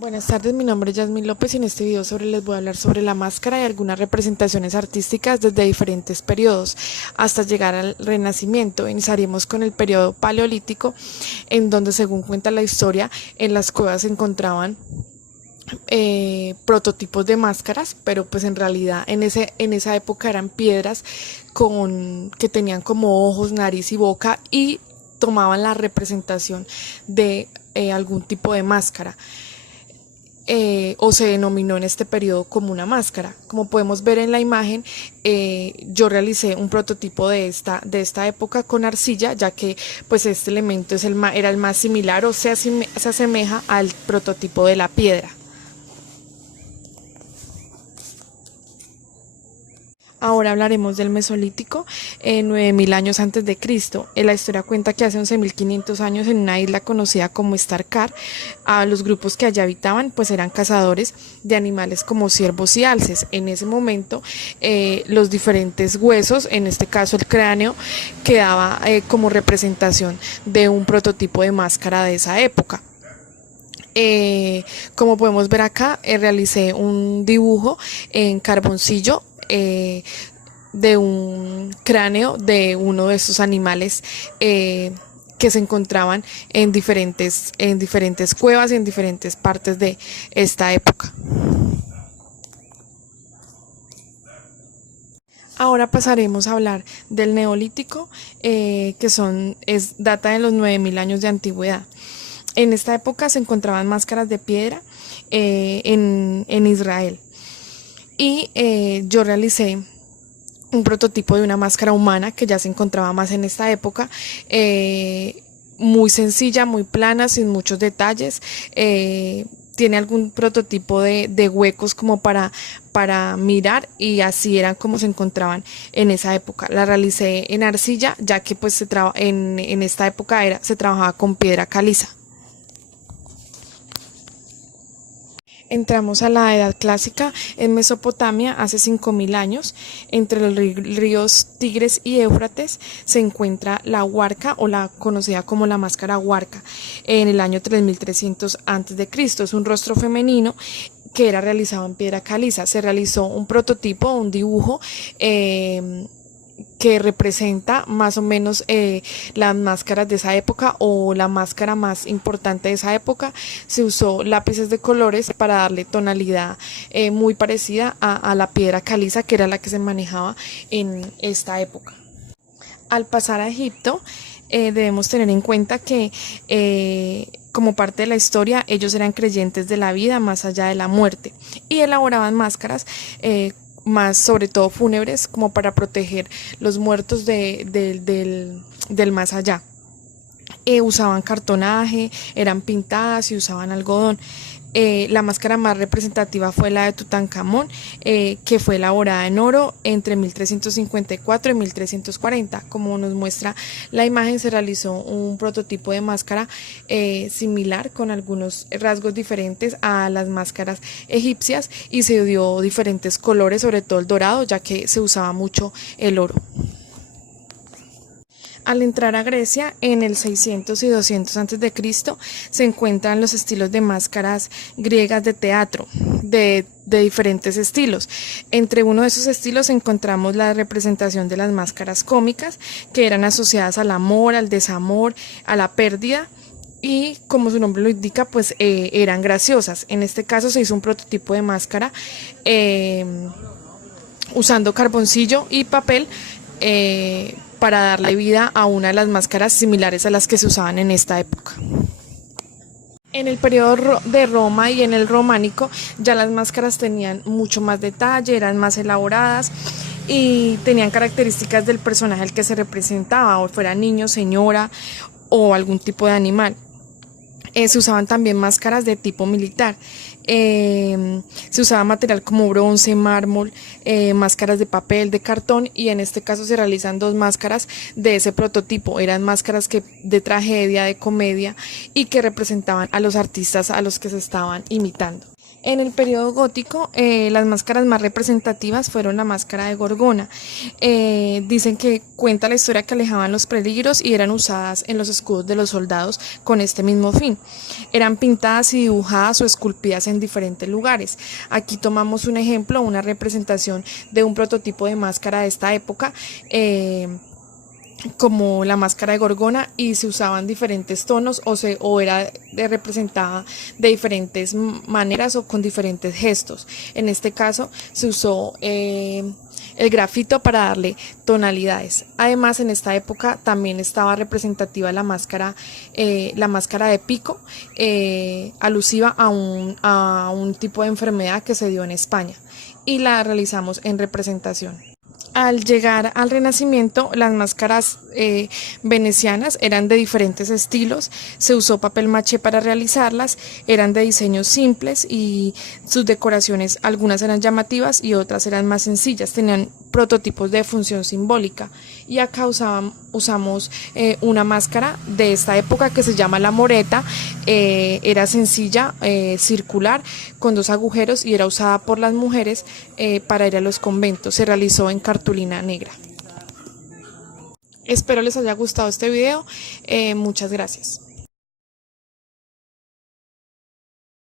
Buenas tardes, mi nombre es Yasmín López y en este video les voy a hablar sobre la máscara y algunas representaciones artísticas desde diferentes periodos hasta llegar al Renacimiento. Iniciaremos con el periodo paleolítico, en donde, según cuenta la historia, en las cuevas se encontraban prototipos de máscaras, pero pues en realidad en esa época eran piedras que tenían como ojos, nariz y boca, y tomaban la representación de algún tipo de máscara. O se denominó en este periodo como una máscara. Como podemos ver en la imagen, yo realicé un prototipo de esta época con arcilla, ya que pues este elemento era el más similar o se asemeja al prototipo de la piedra. Ahora hablaremos del Mesolítico, 9000 años antes de Cristo. La historia cuenta que hace 11.500 años, en una isla conocida como Starkar, a los grupos que allá habitaban pues eran cazadores de animales como ciervos y alces. En ese momento los diferentes huesos, en este caso el cráneo, quedaba como representación de un prototipo de máscara de esa época. Como podemos ver acá, realicé un dibujo en carboncillo de un cráneo de uno de esos animales que se encontraban en diferentes cuevas y en diferentes partes de esta época. Ahora pasaremos a hablar del Neolítico, data de los 9000 años de antigüedad. En esta época se encontraban máscaras de piedra en Israel. Y yo realicé un prototipo de una máscara humana que ya se encontraba más en esta época, muy sencilla, muy plana, sin muchos detalles. Tiene algún prototipo de huecos como para mirar, y así eran como se encontraban en esa época. La realicé en arcilla, ya que pues en esta época se trabajaba con piedra caliza. Entramos a la Edad Clásica. En Mesopotamia, hace 5000 años, entre los ríos Tigres y Éufrates, se encuentra la huarca, o la conocida como la máscara huarca, en el año 3300 a.C. Es un rostro femenino que era realizado en piedra caliza. Se realizó un prototipo, un dibujo, que representa más o menos las máscaras de esa época, o la máscara más importante de esa época. Se usó lápices de colores para darle tonalidad muy parecida a la piedra caliza, que era la que se manejaba en esta época. Al pasar a Egipto, debemos tener en cuenta que como parte de la historia, ellos eran creyentes de la vida más allá de la muerte y elaboraban máscaras más sobre todo fúnebres, como para proteger los muertos del más allá. Usaban cartonaje, eran pintadas y usaban algodón. La máscara más representativa fue la de Tutankamón, que fue elaborada en oro entre 1354 y 1340. Como nos muestra la imagen, se realizó un prototipo de máscara similar, con algunos rasgos diferentes a las máscaras egipcias, y se dio diferentes colores, sobre todo el dorado, ya que se usaba mucho el oro. Al entrar a Grecia, en el 600 y 200 a.C., se encuentran los estilos de máscaras griegas de teatro, de diferentes estilos. Entre uno de esos estilos encontramos la representación de las máscaras cómicas, que eran asociadas al amor, al desamor, a la pérdida, y como su nombre lo indica, pues eran graciosas. En este caso se hizo un prototipo de máscara usando carboncillo y papel, para darle vida a una de las máscaras similares a las que se usaban en esta época. En el periodo de Roma y en el románico, ya las máscaras tenían mucho más detalle, eran más elaboradas y tenían características del personaje al que se representaba, o fuera niño, señora o algún tipo de animal. Se usaban también máscaras de tipo militar. Se usaba material como bronce, mármol, máscaras de papel, de cartón, y en este caso se realizan dos máscaras de ese prototipo. Eran máscaras de tragedia, de comedia, y que representaban a los artistas a los que se estaban imitando. En el periodo gótico, las máscaras más representativas fueron la máscara de Gorgona. Dicen que cuenta la historia que alejaban los peligros y eran usadas en los escudos de los soldados con este mismo fin. Eran pintadas y dibujadas o esculpidas en diferentes lugares. Aquí tomamos un ejemplo, una representación de un prototipo de máscara de esta época. Como la máscara de Gorgona, y se usaban diferentes tonos o era representada de diferentes maneras o con diferentes gestos. En este caso se usó el grafito para darle tonalidades. Además, en esta época también estaba representativa la máscara de pico, alusiva a un tipo de enfermedad que se dio en España, y la realizamos en representación. Al llegar al Renacimiento, las máscaras venecianas eran de diferentes estilos, se usó papel maché para realizarlas, eran de diseños simples y sus decoraciones, algunas eran llamativas y otras eran más sencillas, tenían prototipos de función simbólica. Y acá usamos una máscara de esta época que se llama la moreta. Era sencilla, circular, con 2 agujeros, y era usada por las mujeres para ir a los conventos. Se realizó en cartulina negra. Espero les haya gustado este video. Muchas gracias.